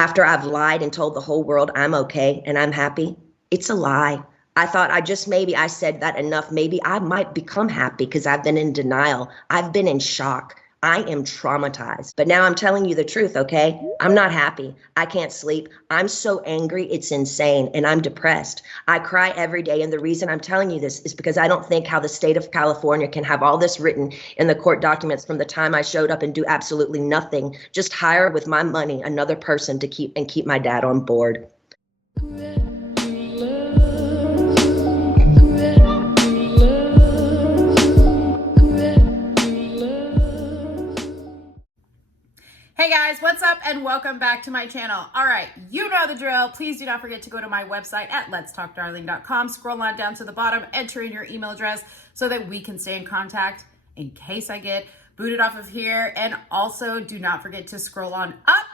after I've lied and told the whole world I'm okay and I'm happy? It's a lie. I thought maybe I said that enough. Maybe I might become happy because I've been in denial. I've been in shock. I am traumatized. But now I'm telling you the truth, okay? I'm not happy. I can't sleep. I'm so angry, it's insane, and I'm depressed. I cry every day, and the reason I'm telling you this is because I don't think how the state of California can have all this written in the court documents from the time I showed up and do absolutely nothing, just hire with my money another person to keep my dad on board. Hey guys, what's up and welcome back to my channel. All right, you know the drill. Please do not forget to go to my website at letstalkdarling.com. Scroll on down to the bottom, enter in your email address so that we can stay in contact in case I get booted off of here. And also do not forget to scroll on up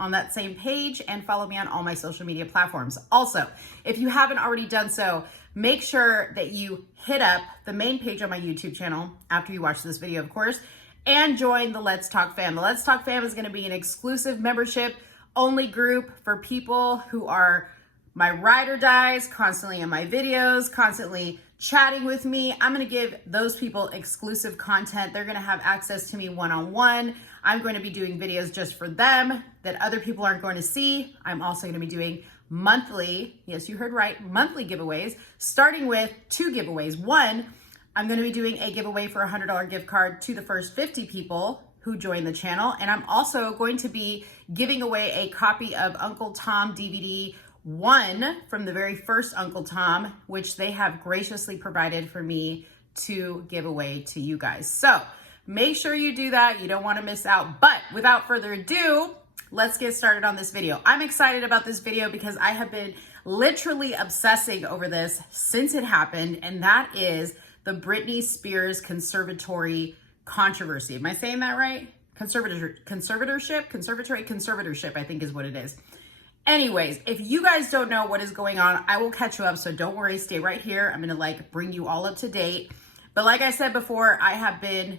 on that same page and follow me on all my social media platforms. Also, if you haven't already done so, make sure that you hit up the main page on my YouTube channel after you watch this video, of course, and join the Let's Talk fam. The Let's Talk fam is going to be an exclusive membership only group for people who are my ride or dies, constantly in my videos, constantly chatting with me. I'm going to give those people exclusive content. They're going to have access to me one-on-one. I'm going to be doing videos just for them that other people aren't going to see. I'm also going to be doing monthly, yes, you heard right, monthly giveaways, starting with 2 giveaways. One, I'm going to be doing a giveaway for a $100 gift card to the first 50 people who join the channel. And I'm also going to be giving away a copy of Uncle Tom DVD 1 from the very first Uncle Tom, which they have graciously provided for me to give away to you guys. So make sure you do that. You don't want to miss out. But without further ado, let's get started on this video. I'm excited about this video because I have been literally obsessing over this since it happened. And that is the Britney Spears conservatory controversy. Am I saying that right? Conservatorship, I think is what it is. Anyways, if you guys don't know what is going on, I will catch you up. So don't worry, stay right here. I'm gonna bring you all up to date. But like I said before, I have been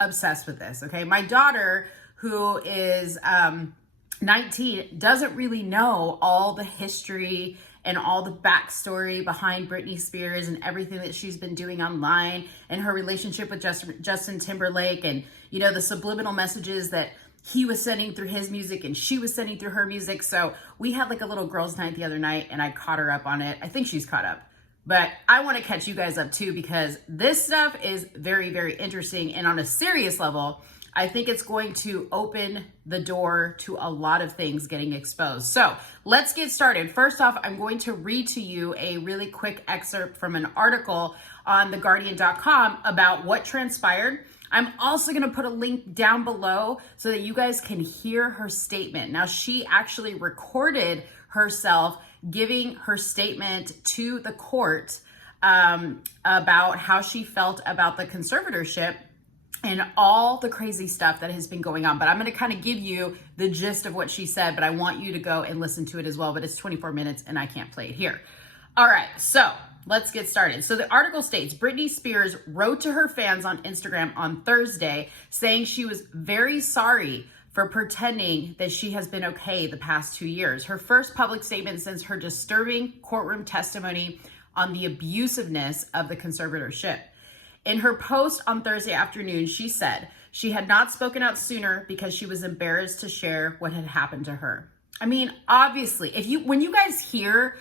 obsessed with this, okay? My daughter, who is 19, doesn't really know all the history and all the backstory behind Britney Spears and everything that she's been doing online and her relationship with Justin Timberlake and, you know, the subliminal messages that he was sending through his music and she was sending through her music. So we had a little girls' night the other night and I caught her up on it. I think she's caught up, but I want to catch you guys up too, because this stuff is very, very interesting. And on a serious level, I think it's going to open the door to a lot of things getting exposed. So let's get started. First off, I'm going to read to you a really quick excerpt from an article on theguardian.com about what transpired. I'm also going to put a link down below so that you guys can hear her statement. Now, she actually recorded herself giving her statement to the court about how she felt about the conservatorship and all the crazy stuff that has been going on. But I'm going to kind of give you the gist of what she said, but I want you to go and listen to it as well. But it's 24 minutes and I can't play it here. All right, so let's get started. So the article states, Britney Spears wrote to her fans on Instagram on Thursday saying she was very sorry for pretending that she has been okay the past 2 years. Her first public statement since her disturbing courtroom testimony on the abusiveness of the conservatorship. In her post on Thursday afternoon, she said she had not spoken out sooner because she was embarrassed to share what had happened to her. I mean, obviously, when you guys hear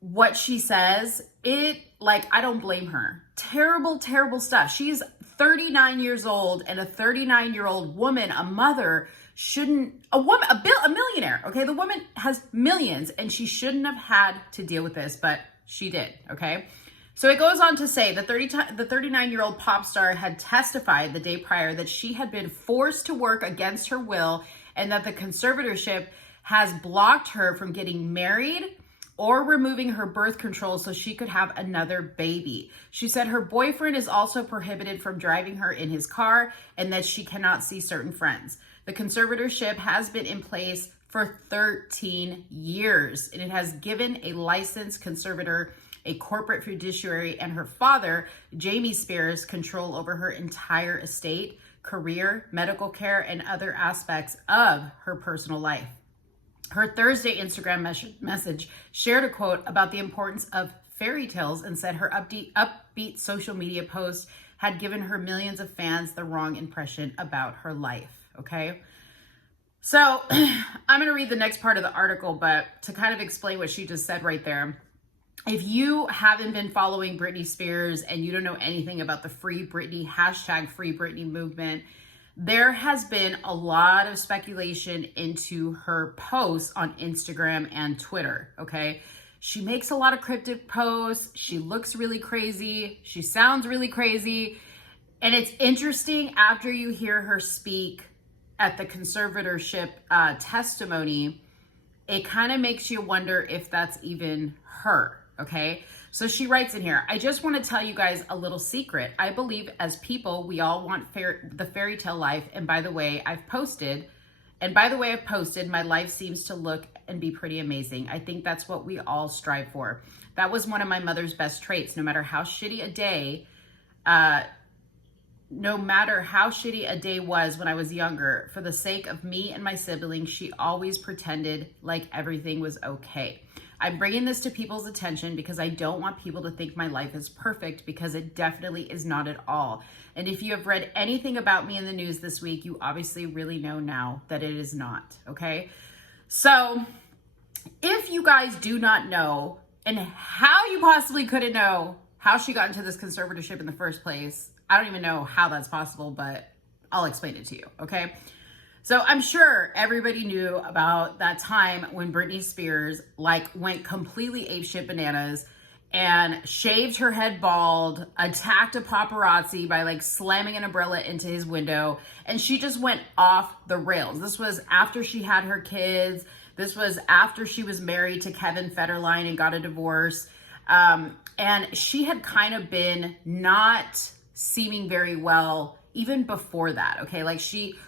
what she says, I don't blame her. Terrible, terrible stuff. She's 39 years old and a 39-year-old woman, a mother, a millionaire, okay? The woman has millions and she shouldn't have had to deal with this, but she did, okay? So it goes on to say the 39-year-old pop star had testified the day prior that she had been forced to work against her will and that the conservatorship has blocked her from getting married or removing her birth control so she could have another baby. She said her boyfriend is also prohibited from driving her in his car and that she cannot see certain friends. The conservatorship has been in place for 13 years and it has given a licensed conservator, a corporate fiduciary, and her father, Jamie Spears, control over her entire estate, career, medical care, and other aspects of her personal life. Her Thursday Instagram message shared a quote about the importance of fairy tales and said her upbeat social media post had given her millions of fans the wrong impression about her life, okay? So I'm gonna read the next part of the article, but to kind of explain what she just said right there, if you haven't been following Britney Spears and you don't know anything about the Free Britney, hashtag Free Britney movement, there has been a lot of speculation into her posts on Instagram and Twitter, okay? She makes a lot of cryptic posts. She looks really crazy. She sounds really crazy. And it's interesting after you hear her speak at the conservatorship testimony, it kind of makes you wonder if that's even her, okay? So she writes in here, I just want to tell you guys a little secret. I believe as people, we all want the fairy tale life. And by the way, I've posted, my life seems to look and be pretty amazing. I think that's what we all strive for. That was one of my mother's best traits. No matter how shitty a day was when I was younger, for the sake of me and my siblings, she always pretended like everything was okay. I'm bringing this to people's attention because I don't want people to think my life is perfect, because it definitely is not at all. And if you have read anything about me in the news this week, you obviously really know now that it is not, okay? So if you guys do not know, and how you possibly couldn't know how she got into this conservatorship in the first place, I don't even know how that's possible, but I'll explain it to you, okay? So I'm sure everybody knew about that time when Britney Spears went completely apeshit bananas and shaved her head bald, attacked a paparazzi by slamming an umbrella into his window, and she just went off the rails. This was after she had her kids. This was after she was married to Kevin Federline and got a divorce. And she had kind of been not seeming very well even before that, okay?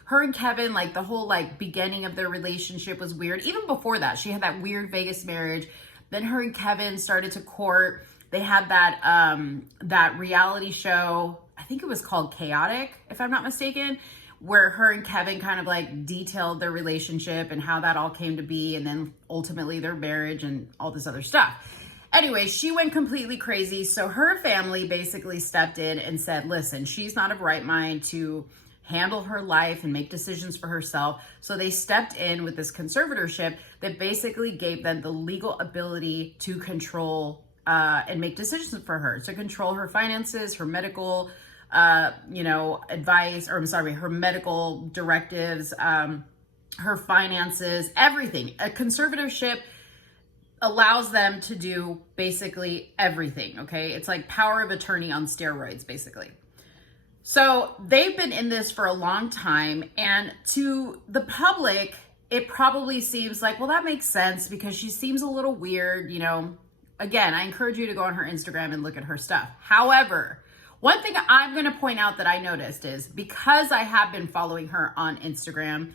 Her and Kevin, the whole beginning of their relationship was weird. Even before that, she had that weird Vegas marriage. Then her and Kevin started to court. They had that reality show, I think it was called Chaotic, if I'm not mistaken, where her and Kevin kind of detailed their relationship and how that all came to be, and then ultimately their marriage and all this other stuff. Anyway, she went completely crazy. So her family basically stepped in and said, listen, she's not of right mind to handle her life and make decisions for herself. So they stepped in with this conservatorship that basically gave them the legal ability to control and make decisions for her, to control her finances, her medical, advice, or her medical directives, her finances, everything. A conservatorship allows them to do basically everything, okay? It's like power of attorney on steroids, basically. So they've been in this for a long time, and to the public, it probably seems like, well, that makes sense because she seems a little weird, Again, I encourage you to go on her Instagram and look at her stuff. However, one thing I'm gonna point out that I noticed is, because I have been following her on Instagram,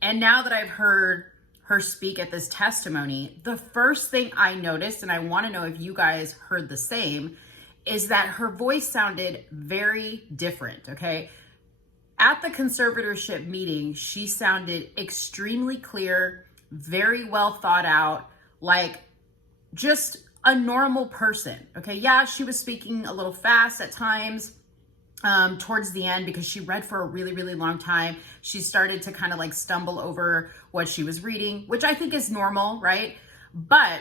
and now that I've heard her speak at this testimony, the first thing I noticed, and I want to know if you guys heard the same, is that her voice sounded very different, okay? At the conservatorship meeting, she sounded extremely clear, very well thought out, just a normal person, okay? Yeah, she was speaking a little fast at times, towards the end, because she read for a really, really long time. She started to kind of stumble over what she was reading, which I think is normal, right? But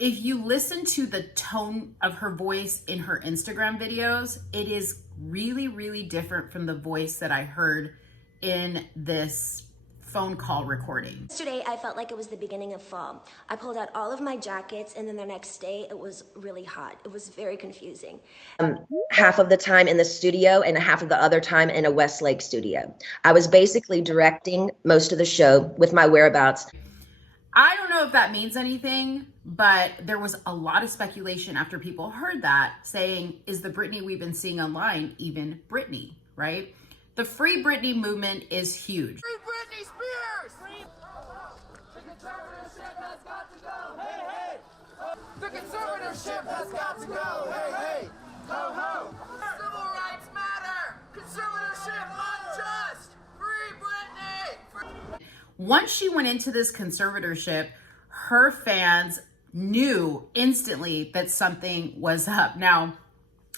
if you listen to the tone of her voice in her Instagram videos, it is really, really different from the voice that I heard in this phone call recording. Yesterday, I felt like it was the beginning of fall. I pulled out all of my jackets, and then the next day, it was really hot. It was very confusing. Half of the time in the studio and half of the other time in a Westlake studio. I was basically directing most of the show with my whereabouts. I don't know if that means anything, but there was a lot of speculation after people heard that, saying, is the Britney we've been seeing online even Britney, right? The Free Britney movement is huge. Free Britney Spears! The conservatorship has got to go, hey, hey! The conservatorship has got to go, hey, hey! Ho, ho! Civil rights matter! Conservatorship unjust! Free Britney! once she went into this conservatorship, her fans knew instantly that something was up. Now,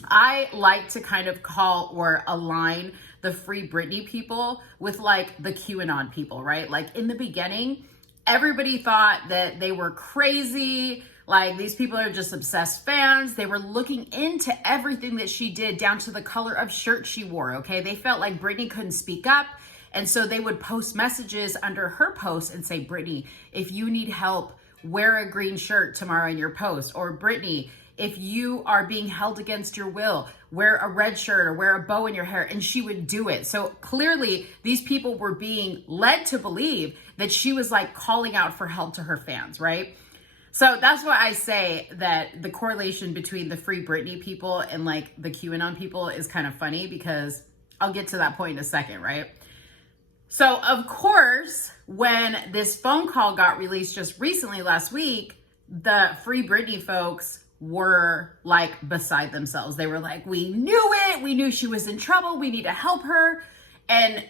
I like to kind of call or align the Free Britney people with like the QAnon people, right? Like in the beginning, everybody thought that they were crazy. Like these people are just obsessed fans. They were looking into everything that she did down to the color of shirt she wore, okay? They felt like Britney couldn't speak up. And so they would post messages under her post and say, Britney, if you need help, wear a green shirt tomorrow in your post. Or Britney, if you are being held against your will, wear a red shirt or wear a bow in your hair. And she would do it. So clearly these people were being led to believe that she was like calling out for help to her fans, right? So that's why I say that the correlation between the Free Britney people and like the QAnon people is kind of funny, because I'll get to that point in a second, right? So of course, when this phone call got released just recently last week, the Free Britney folks were like beside themselves. They were like, we knew it. We knew she was in trouble. We need to help her. And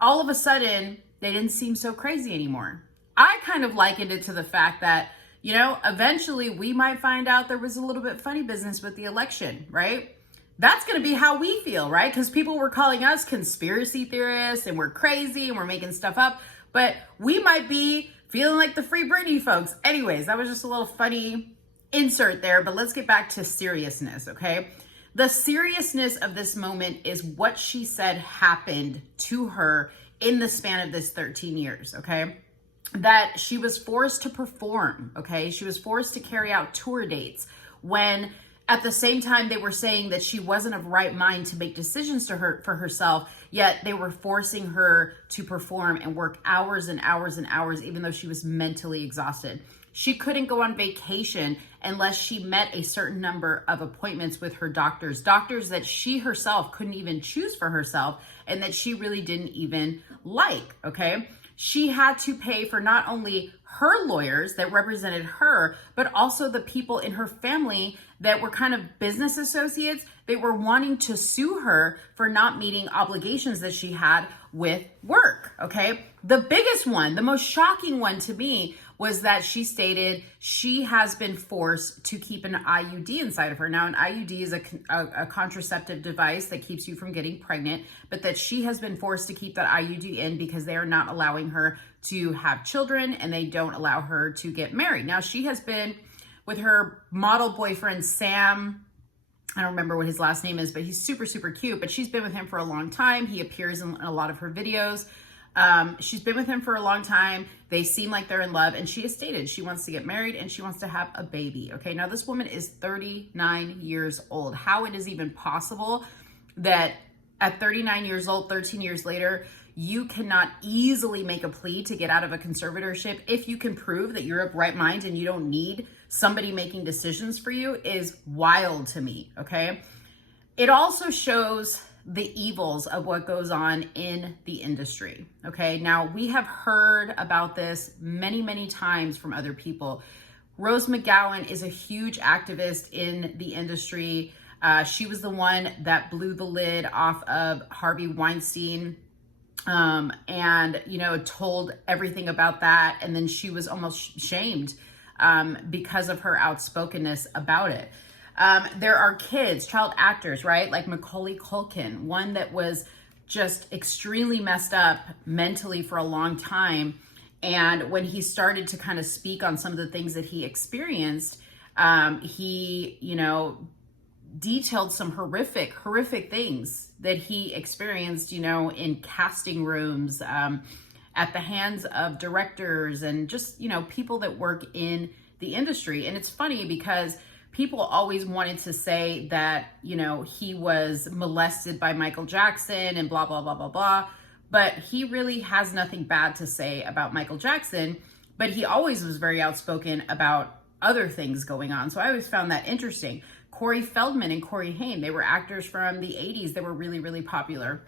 all of a sudden, they didn't seem so crazy anymore. I kind of likened it to the fact that, you know, eventually we might find out there was a little bit funny business with the election, right? That's going to be how we feel, right? Because people were calling us conspiracy theorists and we're crazy and we're making stuff up. But we might be feeling like the Free Britney folks. Anyways, that was just a little funny insert there. But let's get back to seriousness, okay? The seriousness of this moment is what she said happened to her in the span of this 13 years, okay? That she was forced to perform, okay? She was forced to carry out tour dates when at the same time they were saying that she wasn't of right mind to make decisions for herself, yet they were forcing her to perform and work hours and hours and hours, even though she was mentally exhausted. She couldn't go on vacation unless she met a certain number of appointments with her doctors that she herself couldn't even choose for herself and that she really didn't even like, okay? She had to pay for not only her lawyers that represented her, but also the people in her family that were kind of business associates. They were wanting to sue her for not meeting obligations that she had with work, okay? The biggest one, the most shocking one to me, was that she stated she has been forced to keep an IUD inside of her. Now, an IUD is a contraceptive device that keeps you from getting pregnant, but that she has been forced to keep that IUD in because they are not allowing her to have children and they don't allow her to get married. Now, she has been with her model boyfriend, Sam. I don't remember what his last name is, but he's super, super cute. But she's been with him for a long time. He appears in a lot of her videos. She's been with him for a long time. They seem like they're in love, and she has stated she wants to get married and she wants to have a baby. Okay, now this woman is 39 years old. How it is even possible that at 39 years old, 13 years later, you cannot easily make a plea to get out of a conservatorship if you can prove that you're of right mind and you don't need somebody making decisions for you is wild to me, okay? It also shows the evils of what goes on in the industry, okay? Now, we have heard about this many, many times from other people. Rose McGowan is a huge activist in the industry. She was the one that blew the lid off of Harvey Weinstein and, you know, told everything about that. And then she was almost shamed because of her outspokenness about it. There are kids, child actors, right? Like Macaulay Culkin, one that was just extremely messed up mentally for a long time. And when he started to kind of speak on some of the things that he experienced, he, you know, detailed some horrific things that he experienced, you know, in casting rooms, at the hands of directors and just, you know, people that work in the industry. And it's funny because people always wanted to say that, you know, he was molested by Michael Jackson and blah, blah, blah, blah, blah. But he really has nothing bad to say about Michael Jackson, but he always was very outspoken about other things going on. So I always found that interesting. Corey Feldman and Corey Haim, they were actors from the 80s. They were really, really popular.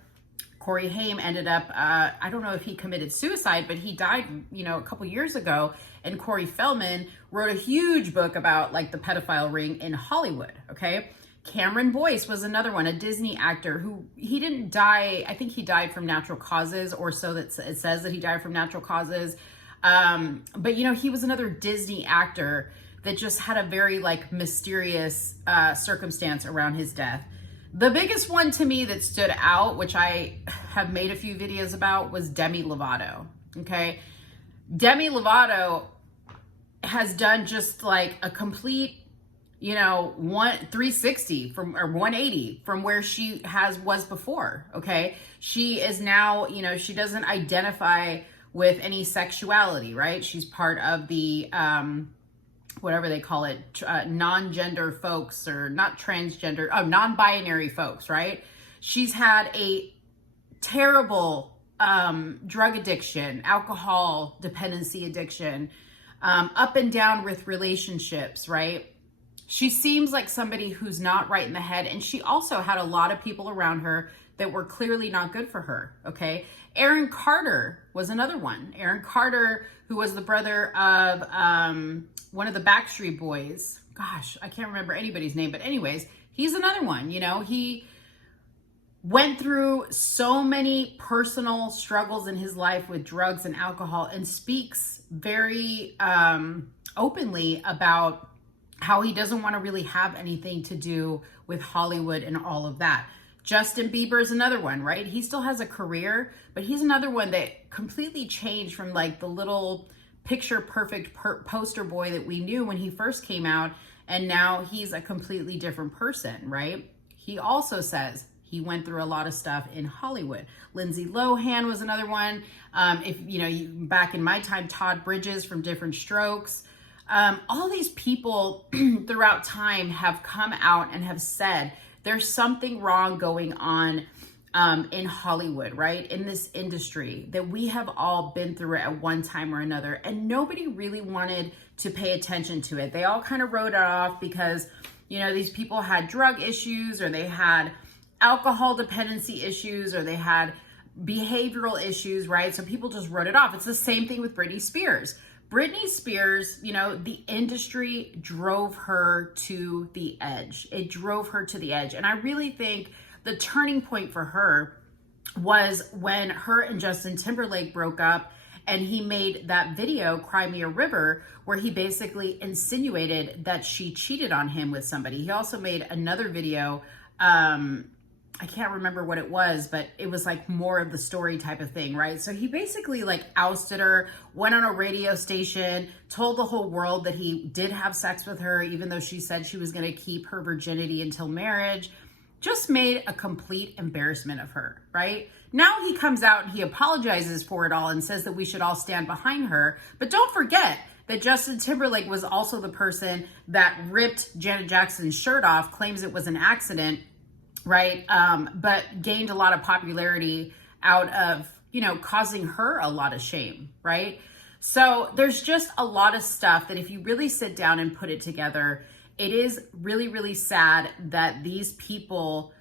Corey Haim ended up, I don't know if he committed suicide, but he died, you know, a couple years ago. And Corey Feldman wrote a huge book about like the pedophile ring in Hollywood, okay? Cameron Boyce was another one, a Disney actor who he didn't die. I think he died from natural causes, or so that it says that he died from natural causes. But you know, he was another Disney actor that just had a very like mysterious circumstance around his death. The biggest one to me that stood out, which I have made a few videos about, was Demi Lovato. Okay. Demi Lovato has done just like a complete, you know, 360 from, or 180 from where she was before. Okay. She is now, you know, she doesn't identify with any sexuality, right? She's part of the, whatever they call it, non-gender folks, or not transgender, non-binary folks, right? She's had a terrible drug addiction, alcohol dependency addiction, up and down with relationships, right? She seems like somebody who's not right in the head. And she also had a lot of people around her that were clearly not good for her, okay? Aaron Carter was another one. Aaron Carter, who was the brother of one of the Backstreet Boys. Gosh, I can't remember anybody's name, but anyways, he's another one. You know, he went through so many personal struggles in his life with drugs and alcohol, and speaks very openly about how he doesn't want to really have anything to do with Hollywood and all of that. Justin Bieber is another one, right? He still has a career, but he's another one that completely changed from like the little picture perfect poster boy that we knew when he first came out, and now he's a completely different person, right? He also says he went through a lot of stuff in Hollywood. Lindsay Lohan was another one. If you know, back in my time, Todd Bridges from Different Strokes. All these people throughout time have come out and have said there's something wrong going on in Hollywood, right? In this industry, that we have all been through it at one time or another, and nobody really wanted to pay attention to it. They all kind of wrote it off because, you know, these people had drug issues, or they had alcohol dependency issues, or they had behavioral issues, right? So people just wrote it off. It's the same thing with Britney Spears. Britney Spears, you know, the industry drove her to the edge. It drove her to the edge. And I really think the turning point for her was when her and Justin Timberlake broke up, and he made that video, Cry Me a River, where he basically insinuated that she cheated on him with somebody. He also made another video, I can't remember what it was, but it was like more of the story type of thing, right? So he basically like ousted her, went on a radio station, told the whole world that he did have sex with her, even though she said she was going to keep her virginity until marriage. Just made a complete embarrassment of her, right? Now he comes out and he apologizes for it all and says that we should all stand behind her. But don't forget that Justin Timberlake was also the person that ripped Janet Jackson's shirt off, claims it was an accident, right? But gained a lot of popularity out of, you know, causing her a lot of shame, right? So there's just a lot of stuff that if you really sit down and put it together, it is really, really sad that these people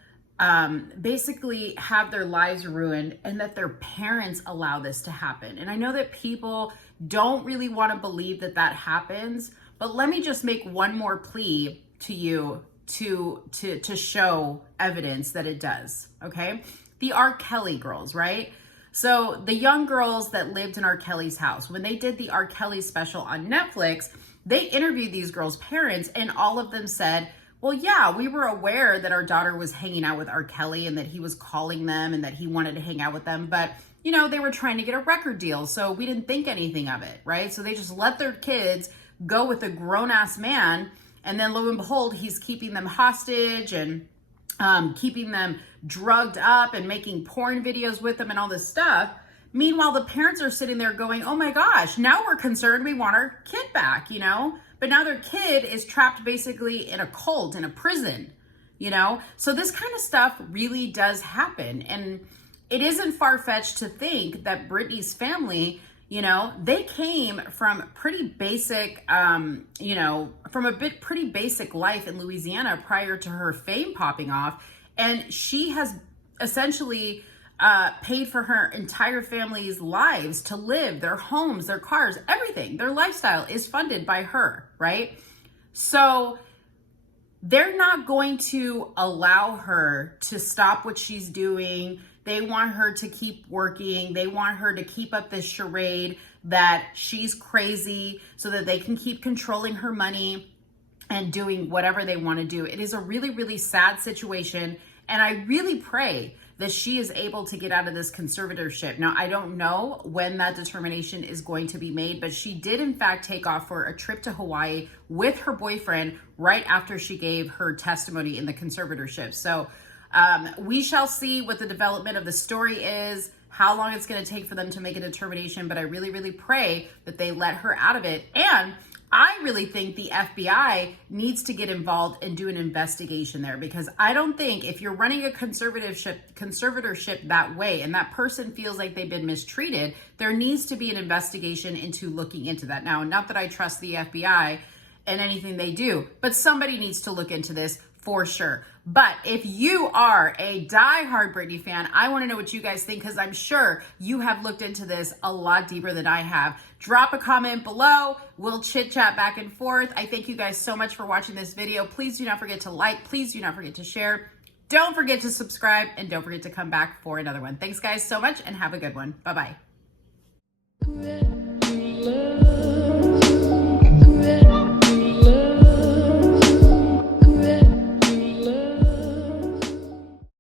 basically have their lives ruined, and that their parents allow this to happen. And I know that people don't really want to believe that that happens, but let me just make one more plea to you to show evidence that it does, okay? The R. Kelly girls, right? So the young girls that lived in R. Kelly's house, when they did the R. Kelly special on Netflix, they interviewed these girls' parents, and all of them said, well, yeah, we were aware that our daughter was hanging out with R. Kelly and that he was calling them and that he wanted to hang out with them, but you know, they were trying to get a record deal, so we didn't think anything of it, right? So they just let their kids go with a grown-ass man, and then lo and behold, he's keeping them hostage and keeping them drugged up and making porn videos with them and all this stuff. Meanwhile, the parents are sitting there going, oh my gosh, now we're concerned, we want our kid back, you know? But now their kid is trapped basically in a cult, in a prison, you know? So this kind of stuff really does happen. And it isn't far-fetched to think that Britney's family, you know, they came from pretty basic, you know, from a pretty basic life in Louisiana prior to her fame popping off. And she has essentially paid for her entire family's lives to live, their homes, their cars, everything. Their lifestyle is funded by her, right? So they're not going to allow her to stop what she's doing. They want her to keep working. They want her to keep up this charade that she's crazy so that they can keep controlling her money and doing whatever they want to do. It is a really, really sad situation. And I really pray that she is able to get out of this conservatorship. Now, I don't know when that determination is going to be made, but she did in fact take off for a trip to Hawaii with her boyfriend right after she gave her testimony in the conservatorship. So we shall see what the development of the story is, how long it's going to take for them to make a determination, but I really, really pray that they let her out of it. And I really think the FBI needs to get involved and do an investigation there, because I don't think if you're running a conservatorship that way and that person feels like they've been mistreated, there needs to be an investigation into looking into that. Now, not that I trust the FBI and anything they do, but somebody needs to look into this for sure. But if you are a diehard Britney fan, I want to know what you guys think, because I'm sure you have looked into this a lot deeper than I have. Drop a comment below. We'll chit chat back and forth. I thank you guys so much for watching this video. Please do not forget to like. Please do not forget to share. Don't forget to subscribe, and don't forget to come back for another one. Thanks guys so much, and have a good one. Bye-bye.